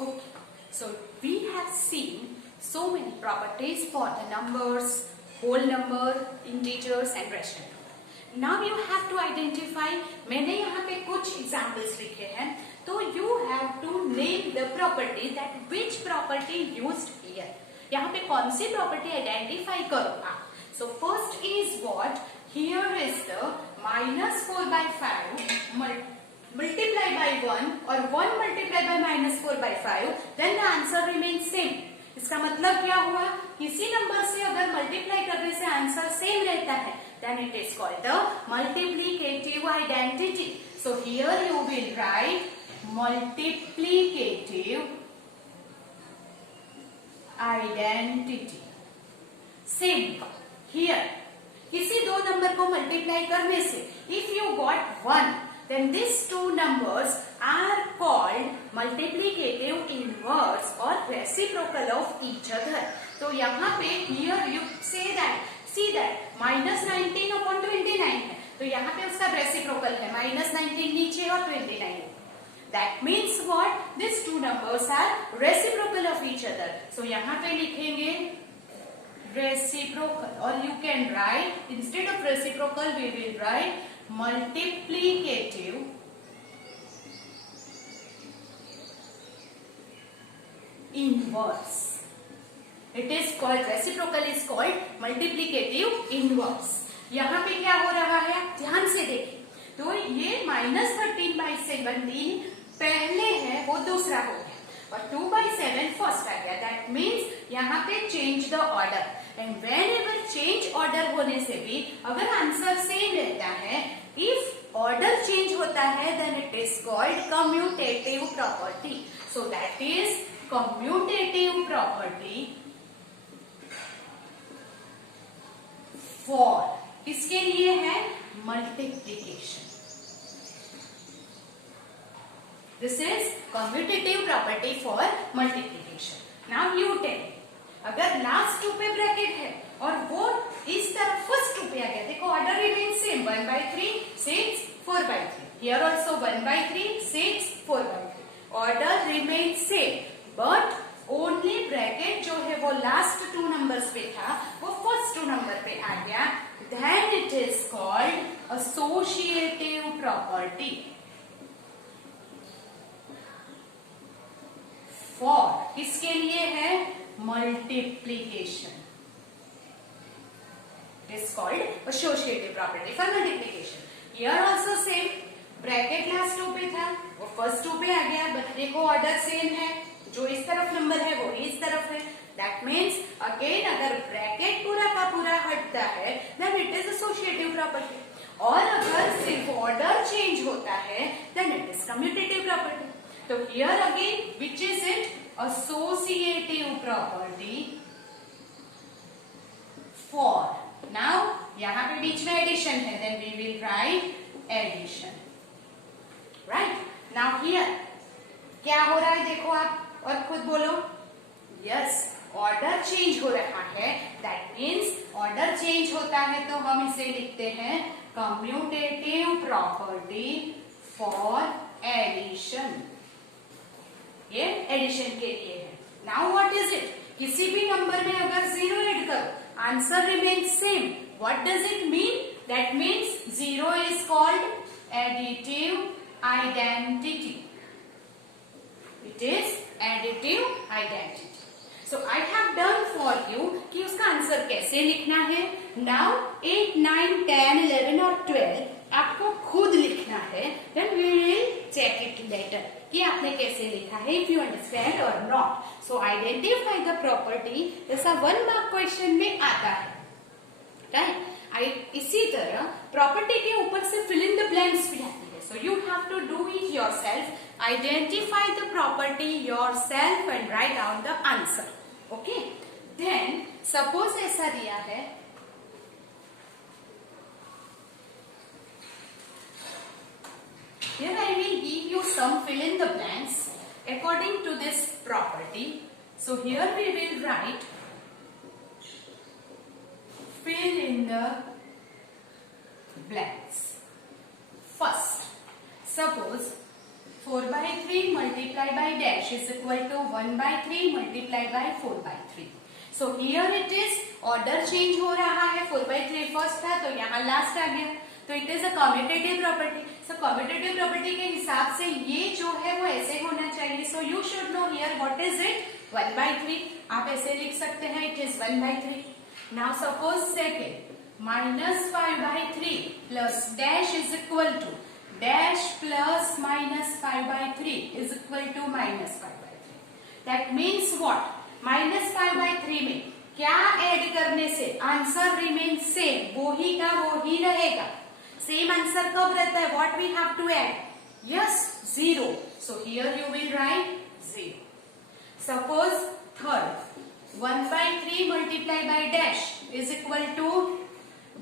Okay, so we have seen so many properties for the numbers, whole number, integers and rational number. Now you have to identify, मैंने यहाँ पे कुछ examples लिखे हैं, तो you have to name the property that which property used here. यहाँ पे कौन सी property identify करो आप. So first is what? Here is the minus 4 by 5 multiply by 1 or 1 multiply by minus 4 by 5, then the answer remains same. इसका मतलब क्या हुआ? किसी नंबर से अगर मल्टीप्लाई करने से आंसर सेम रहता है, then it is called the multiplicative identity. So here you will write multiplicative identity. Simple. Here, किसी दो नंबर को मल्टीप्लाई करने से, if you got 1, then these two numbers are called multiplicative inverse or reciprocal of each other. तो यहाँ पे here you say that, see that minus 19 upon 29 है, तो यहाँ पे उसका reciprocal है, minus 19 नीचे और 29. That means what? These two numbers are reciprocal of each other. So यहाँ पे लिखेंगे reciprocal, or you can write, instead of reciprocal we will write multiplicative inverse. It is called, reciprocal is called multiplicative inverse. यहाँ पे क्या हो रहा है, ध्यान से देखिए, तो ये -13/17 पहले है, वो दूसरा हो गया, और 2/7 फर्स्ट आ गया. दैट मीन्स यहाँ पे change the order, and whenever change order होने से भी अगर आंसर सेम रहता है, इफ ऑर्डर चेंज होता है, then it is called commutative property. So that is commutative property for, किसके लिए है? Multiplication. This is commutative property for multiplication. Now you tell, अगर लास्ट 2 पे ब्रैकेट है और वो इस तरफ फर्स्ट 2 पे आ गया, देखो order remain same, 1/3, 6, 4/3. Here also 1/3, 6, 4/3. Order remain same, but only bracket जो है वो लास्ट 2 नंबर्स पे था, वो फर्स्ट 2 नंबर पे आ गया. Then it is called associative property for, किसके लिए है? Multiplication. It is called associative property for multiplication. Here also same, bracket last 2 पे था, वो फर्स्ट 2 पे आ गया, बट देखो ऑर्डर सेम है, जो इस तरफ नंबर है वो इस तरफ है. दैट मीन्स अगेन अगर ब्रैकेट पूरा का पूरा हटता है, then it is associative property, और अगर सिर्फ ऑर्डर चेंज होता है, then it is commutative property. तो here again which is it? Associative property for. Now यहाँ पे बीच में एडिशन है, then we will write addition. Right. Now here क्या हो रहा है, देखो आप और खुद बोलो. यस, ऑर्डर चेंज हो रहा है. दैट मीन्स ऑर्डर चेंज होता है तो हम इसे लिखते हैं कम्यूटेटिव प्रॉपर्टी फॉर एडिशन. ये एडिशन के लिए है. Now what is it? किसी भी नंबर में अगर 0 ऐड करो, answer remains same. What does it mean? That means 0 is called additive identity. It is additive identity. So I have done for you कि उसका आंसर कैसे लिखना है. Now 8, 9, 10, 11 और 12 आपको खुद लिखना है. Then we will check it later कि आपने कैसे लिखा है, if you understand or not. So identify the property, ऐसा 1 मार्क क्वेश्चन में आता है. राइट. इसी तरह प्रॉपर्टी के ऊपर से fill in the blanks भी आती है. So you have to do it yourself. Identify the property yourself and write down the answer. Okay. Then suppose ऐसा दिया है, here I will give you some fill in the blanks according to this property. So here we will write fill in the blanks. First, suppose 4/3 multiplied by dash is equal to 1/3 multiplied by 4/3. So here it is, order change हो रहा है, 4/3 first था तो यहाँ last आ गया, तो it is a commutative property. So commutative property के हिसाब से ये जो है वो ऐसे होना चाहिए. So you should know here what is it, 1/3. आप ऐसे लिख सकते हैं, it is 1/3. Now suppose second, -5/3 plus dash is equal to dash plus minus 5/3 is equal to minus 5/3. That means what? minus 5/3 में क्या ऐड करने से आंसर रिमेन सेम, वो ही का वो ही रहेगा. सेम आंसर कब रहता है? What we have to add? Yes, 0. So here you will write 0. Suppose third, 1/3 multiplied by dash is equal to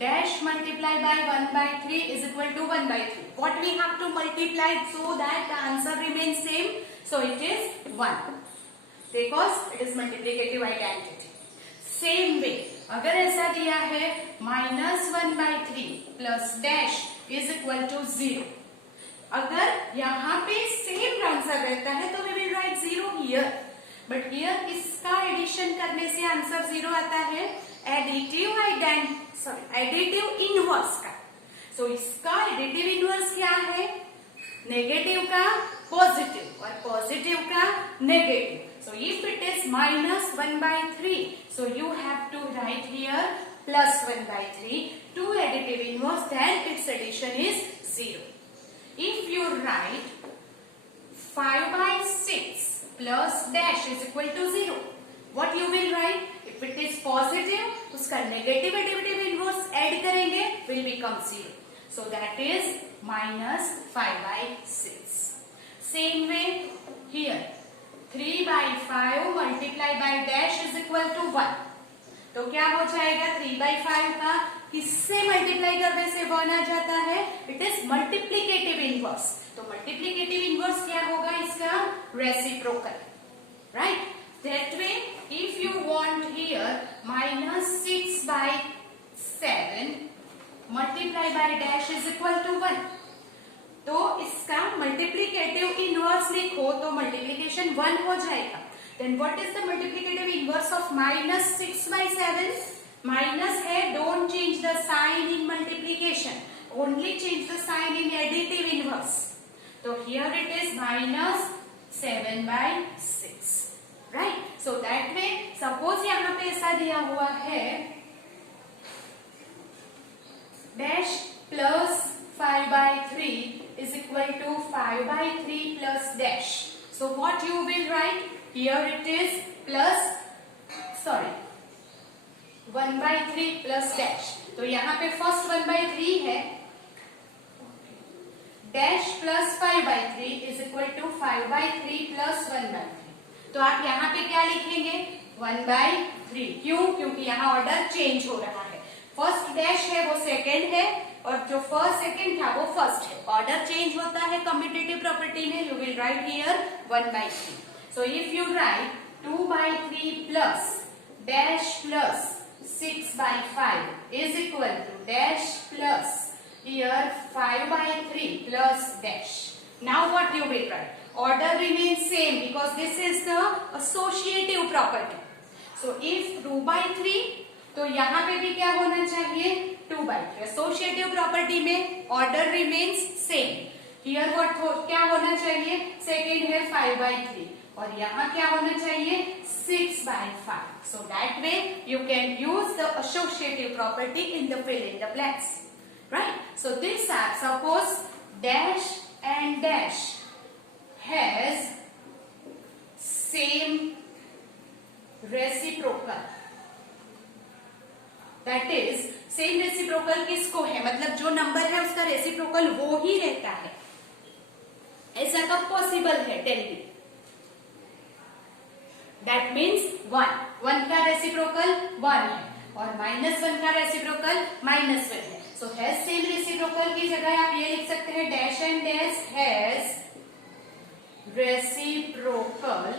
dash multiplied by 1/3 is equal to 1/3. What we have to multiply so that the answer remains same? So it is 1 because it is multiplicative identity. Same way, अगर ऐसा दिया है -1/3 plus dash is equal to 0. अगर यहाँ पे same answer रहता है तो we will write 0 here. But here इसका एडिशन करने से आंसर 0 आता है. एडिटिव इनवर्स का. सो इसका एडिटिव इनवर्स क्या है? नेगेटिव का पॉजिटिव और पॉजिटिव का negative. So if it is -1/3, so you have to write here +1/3 to additive inverse, then it's addition is 0. If you write 5/6 plus dash is equal to 0, what you will write? If it is positive, उसका negative additive inverse add करेंगे, will become 0. So that is -5/6. Same way here, 3/5 multiplied by dash is equal to 1. तो क्या हो जाएगा? 3/5 का किससे multiply करने से 1 आ जाता है? It is multiplicative inverse. तो मल्टीप्लीकेटिव इनवर्स क्या होगा इसका? Reciprocal. Right? That way if you want here -6/7 multiply by dash is equal to 1, तो इसका मल्टीप्लीकेटिव इनवर्स लिखो तो मल्टीप्लीकेशन 1 हो जाएगा. Then what is the multiplicative inverse of -6/7? Minus है, don't change the sign in multiplication, only change the sign in additive inverse. तो here it is -7/6. Right? So that way suppose यहाँ पे ऐसा दिया हुआ है dash plus 5/3 is equal to 5/3 plus dash. So what you will write? Here it is plus 1/3 plus dash. तो यहाँ पे फर्स्ट 1/3 है, dash plus 5/3 is equal to 5/3 plus 1/3. तो आप यहाँ पे क्या लिखेंगे? 1/3. क्यों? क्योंकि यहाँ ऑर्डर चेंज हो रहा है. फर्स्ट डैश है वो सेकेंड है और जो फर्स्ट सेकेंड था वो फर्स्ट है. ऑर्डर चेंज होता है कम्यूटेटिव प्रॉपर्टी में. You will write here 1/3. So if you right 2/3 plus dash plus 6/5 is equal to dash plus here 5/3 plus dash. Now what you will write? Order remains same because this is the associative property. So if 2/3, तो यहाँ पे भी क्या होना चाहिए? 2/3. Associative property में order remains same. Here क्या होना चाहिए? सेकेंड है 5/3 और यहाँ क्या होना चाहिए? 6/5. So that way you can use the associative property in the fill in the blanks. Right? So this are, suppose dash and dash has same reciprocal. That is same reciprocal किसको है? मतलब जो नंबर है उसका reciprocal वो ही रहता है. ऐसा कब पॉसिबल है? Tell me. That means 1 का रेसिप्रोकल 1 है और -1 का रेसिप्रोकल -1 है. सो हैज सेम रेसिप्रोकल की जगह आप ये लिख सकते हैं dash and dash has reciprocal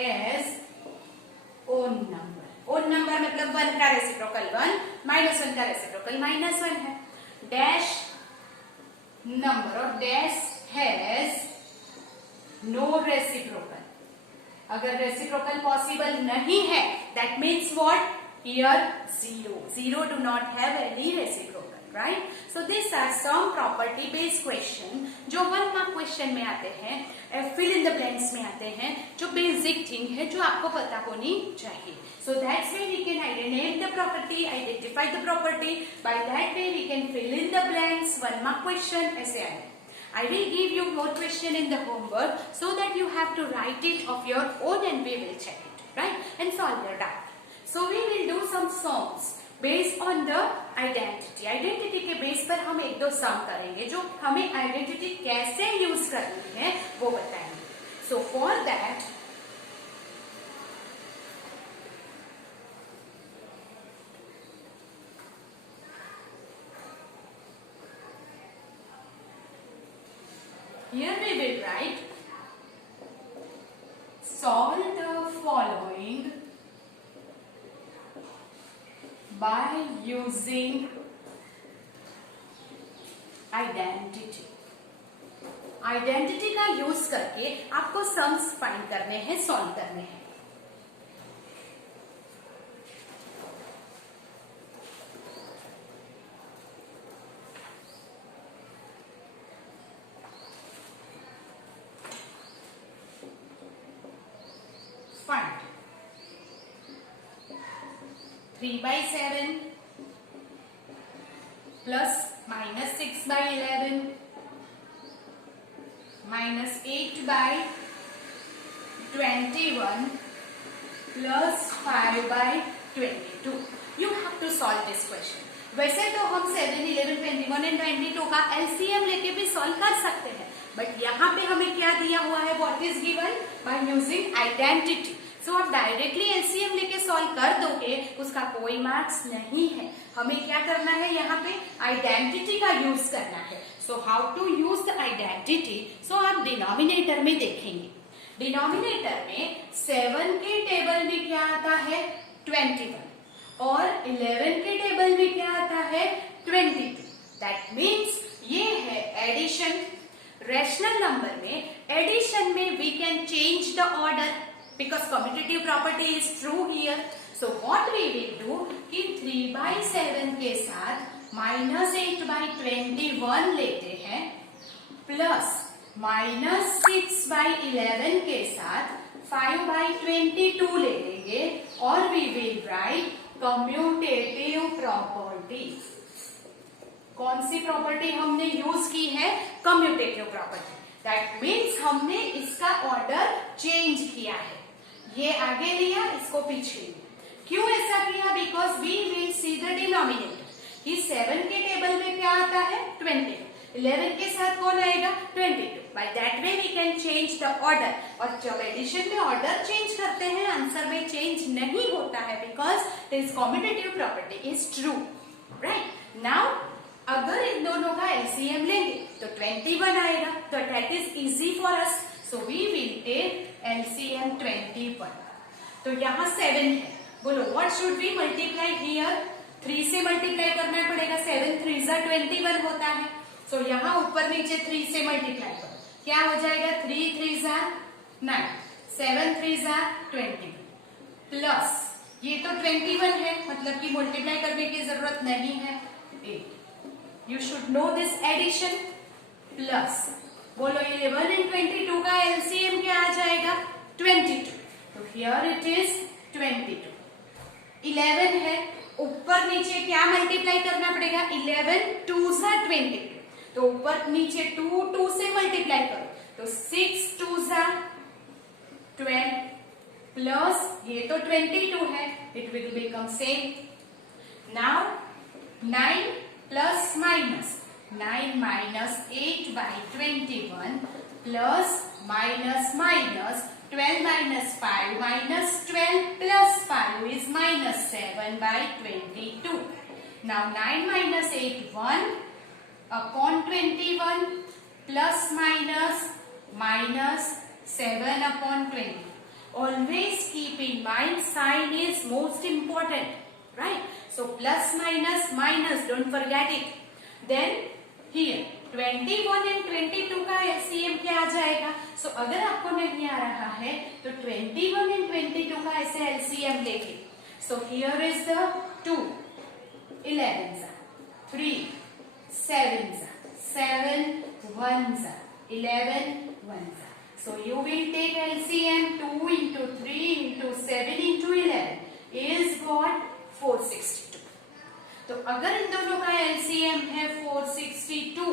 as own number. Own number मतलब 1 का रेसिप्रोकल 1, -1 का रेसिप्रोकल -1 है. डैश नंबर और डैश हैज नो रेसिप्रोकल. अगर रेसिप्रोकल पॉसिबल नहीं है, that means what? Here zero. Zero do not have any reciprocal, right? So this are some property based question जो 1 mark question में आते हैं, फिल इन द ब्लैंक्स में आते हैं, जो बेसिक थिंग है जो आपको पता होनी चाहिए. So that's way we can name the property, identify the property. By that way we can fill in the blanks. 1 mark question ऐसे आए. I will give you more question in the homework so that you have to write it of your own and we will check it, right? And solve your doubt. So we will do some sums based on the identity. Identity के base पर हम 1-2 सम करेंगे जो हमें identity कैसे use करनी है वो बताएंगे. So for that here we will write solve the following by using identity. Identity का यूज करके आपको सम्स फाइंड करने हैं, सॉल्व करने हैं. Find 3/7 plus minus 6/11 minus 8/21 plus 5/22. You have to solve this question. वैसे तो हम 7, 11, 21 एंड 22 का एलसीएम लेके भी सॉल्व कर सकते हैं, बट यहाँ पे हमें क्या दिया हुआ है? What is given? By using identity. So आप डायरेक्टली एलसीएम लेके सॉल्व कर दोगे, उसका कोई मार्क्स नहीं है. हमें क्या करना है? यहाँ पे आइडेंटिटी का यूज करना है. So how to use the identity? So आप डिनोमिनेटर में देखेंगे. डिनोमिनेटर में 7 के टेबल में क्या आता है? 21 और 11 के टेबल में क्या आता है? 22. दैट मीन्स ये है एडिशन. रेशनल नंबर में एडिशन में we can change the order because commutative property is true here. So what we will do कि 3/7 के साथ minus 8/21 लेते हैं प्लस minus 6/11 के साथ 5/22 ले लेंगे और we will write commutative property. कौन सी प्रॉपर्टी हमने यूज की है? Commutative property. दैट मीन्स हमने इसका ऑर्डर चेंज किया है. ये आगे लिया, इसको पीछे लिया. क्यों ऐसा किया? Because we will see the denominator. कि 7 के टेबल में क्या आता है? 20. 11 के साथ कौन आएगा? 22. By that way we can change the order. और जब एडिशन में ऑर्डर चेंज करते हैं, आंसर में चेंज नहीं होता है because this commutative property is true. Right. Now अगर इन दोनों का एलसीएम लेंगे तो 21 आएगा. तो that is easy for us. So we will take LCM 21. तो यहाँ 7 है. बोलो what should we multiply here? 3 से मल्टीप्लाई करना पड़ेगा. 7 3 21 होता है. सो यहाँ ऊपर नीचे 3 से मल्टीप्लाई करो. क्या हो जाएगा? 3 3 9, 7 3 20 प्लस ये तो 21 है, मतलब कि मल्टीप्लाई करने की जरूरत नहीं है. 8. You should know this addition. Plus बोलो 11 and 22 का एलसीएम क्या आ जाएगा? 22. तो हियर इट इज 22. 11 है, ऊपर नीचे क्या मल्टीप्लाई करना पड़ेगा? 11 2 22. तो ऊपर नीचे 2 2 से मल्टीप्लाई करो तो 6 2 12 प्लस ये तो 22 है. It will become same. Now 9 plus minus 9 minus 8/21 plus minus 12 minus 5 minus 12 plus 5 is minus 7/22. Now 9 minus 8 1 upon 21 plus minus 7 upon 20. Always keep in mind sign is most important, right? So plus minus, don't forget it. Then here 21 and 22 का LCM क्या आ जाएगा? सो अगर आपको नहीं आ रहा है तो 21 and 22 का ऐसे एलसीएम लेके, so here is the 2 11 3 7 7 1 11 1. So you will take LCM 2 into 3 into 7 into 11 is got 462. तो अगर इन दोनों का LCM है 462,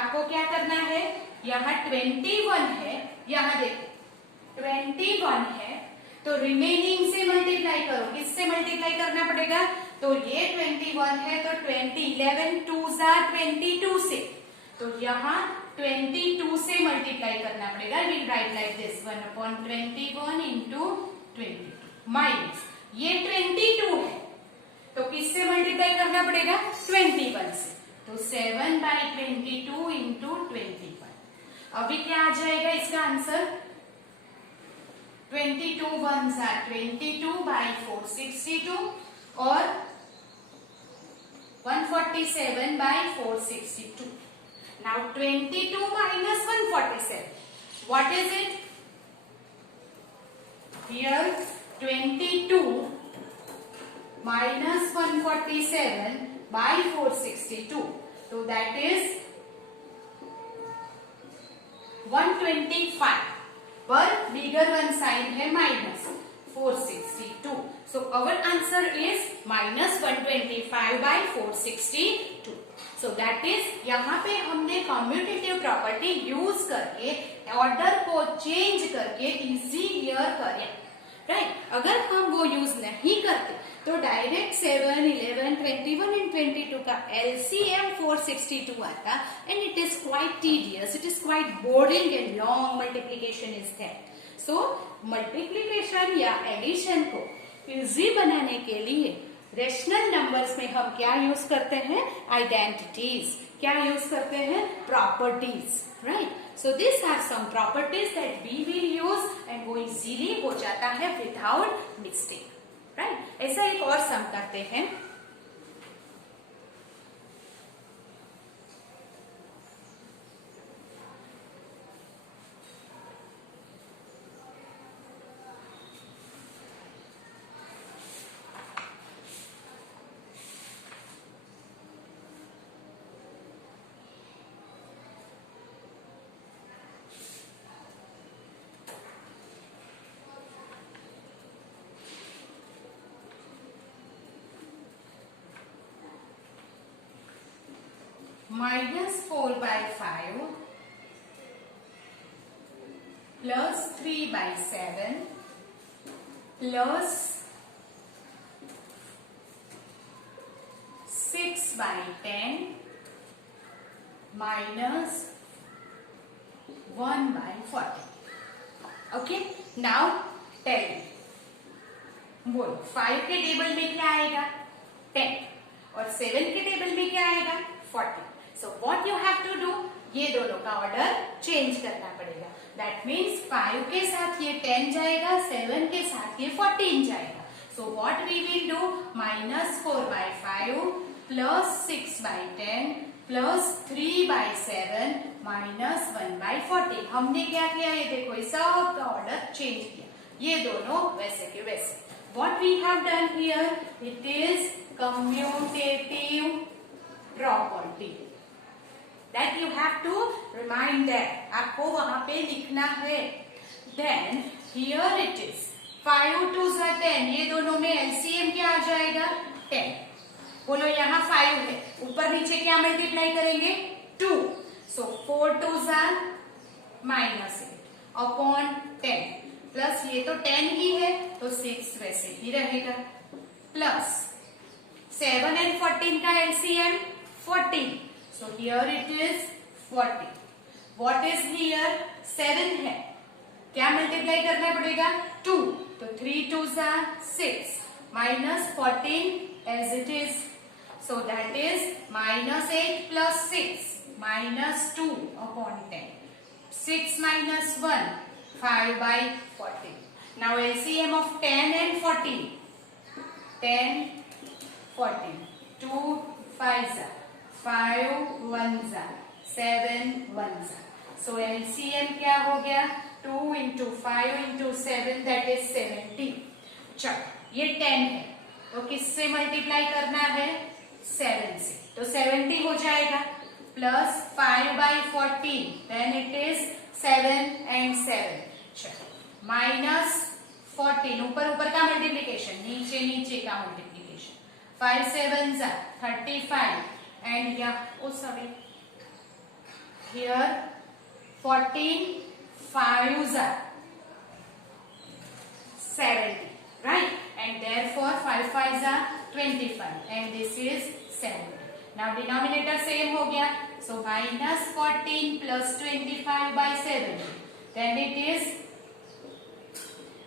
आपको क्या करना है? यहाँ 21 है, यहाँ देखो 21 है, तो रिमेनिंग से मल्टीप्लाई करो. किससे मल्टीप्लाई करना पड़ेगा? तो ये 21 है तो 11 2 22 से, तो यहाँ 22 से मल्टीप्लाई करना पड़ेगा. Will write like this 1/21 into 22 minus ये 22 है तो किससे मल्टीप्लाई करना पड़ेगा? 21 से, तो 7/22 इंटू 21. अभी क्या आ जाएगा इसका आंसर? 22 1 22/462 और 147/462. Now 22 minus 147. What is it? Here 22 minus 147/462. So that is 125. पर bigger one sign है minus 462. So our answer is minus 125/462. So that is यहाँ पे हमने कम्यूटेटिव प्रॉपर्टी यूज करके ऑर्डर को चेंज करके इजी हियर करें, राइट. अगर हम वो यूज नहीं करते तो डायरेक्ट 7 11 21 एंड 22 का LCM 462 आता and it is quite tedious, it is quite boring and long multiplication is that. So multiplication या एडिशन को इजी बनाने के लिए रेशनल नंबर्स में हम क्या यूज करते हैं? आइडेंटिटीज. क्या यूज करते हैं? Properties, right. So this are some properties that we will use and वो इजीली हो जाता है विदाउट मिस्टेक, राइट. ऐसा एक और सम करते हैं. -4/5 plus 3/7 plus 6/10 minus 1/40. Okay, now tell me. बोलो 5 के टेबल में क्या आएगा? 10 और 7 के टेबल में क्या आएगा? 40. So what you have to do? ये दोनों का ऑर्डर चेंज करना पड़ेगा. That means 5 के साथ ये 10 जाएगा, 7 के साथ ये 14 जाएगा. So what we will do? -4/5 plus 6/10 plus 3/7 minus 1/40. हमने क्या किया? ये देखो इस सब का ऑर्डर चेंज किया. ये दोनों वैसे के वैसे. What we have done here? It is commutative property. That you have to remind that. आपको वहां पे लिखना है. Then here it is 5 2 10. ये दोनों में LCM क्या आ जाएगा? 10. बोलो यहाँ 5 है, ऊपर नीचे क्या मल्टीप्लाई करेंगे? 2. So 4 2 -8 अपॉन 10 प्लस ये तो 10 ही है तो 6 वैसे ही रहेगा प्लस 7 and 14 का LCM 14. So here it is 40. What is here? 7 है, क्या मल्टीप्लाई करना पड़ेगा? 2. तो 3 2 6 minus 14 as it is. So that is -8 plus 6 minus 2 upon 10. 6 minus 1 5/14. Now LCM of 10 and 14. 10 14. 2 5 5 1 7 1 so LCM क्या हो गया 2 इंटू 5 इंटू 7 दैट इज 70। चलो ये 10 है तो किससे मल्टीप्लाई करना है 7 से तो 70 हो जाएगा plus 5 by 14 then it is 7 and 7 चलो माइनस 14 ऊपर ऊपर का मल्टीप्लीकेशन नीचे नीचे का मल्टीप्लीकेशन 5 7 जा 35 एंड या ओ सॉरी हियर 14 5 जा 70 right and therefore 5 5 are 25 and this is 70 now denominator same हो गया so minus 14 plus 25 by 70 then it is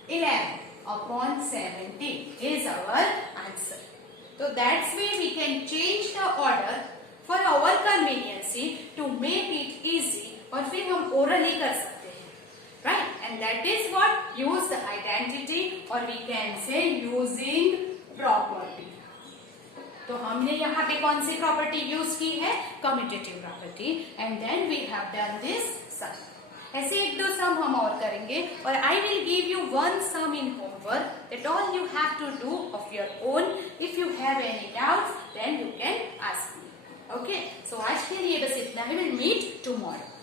11 upon 70 is our answer so that's way we can change the order for our convenience to make it easy और फिर हम orally कर सकते हैं right and that is what use the identity or we can say using property तो हमने यहाँ पे कौन सी प्रॉपर्टी यूज की है commutative property and then we have done this sum ऐसे एक दो सम हम और करेंगे और I will give you one sum in homework that all you have to do of your own if you have any doubts then you can ask me okay so आज के लिए बस इतना ही विल मीट टुमारो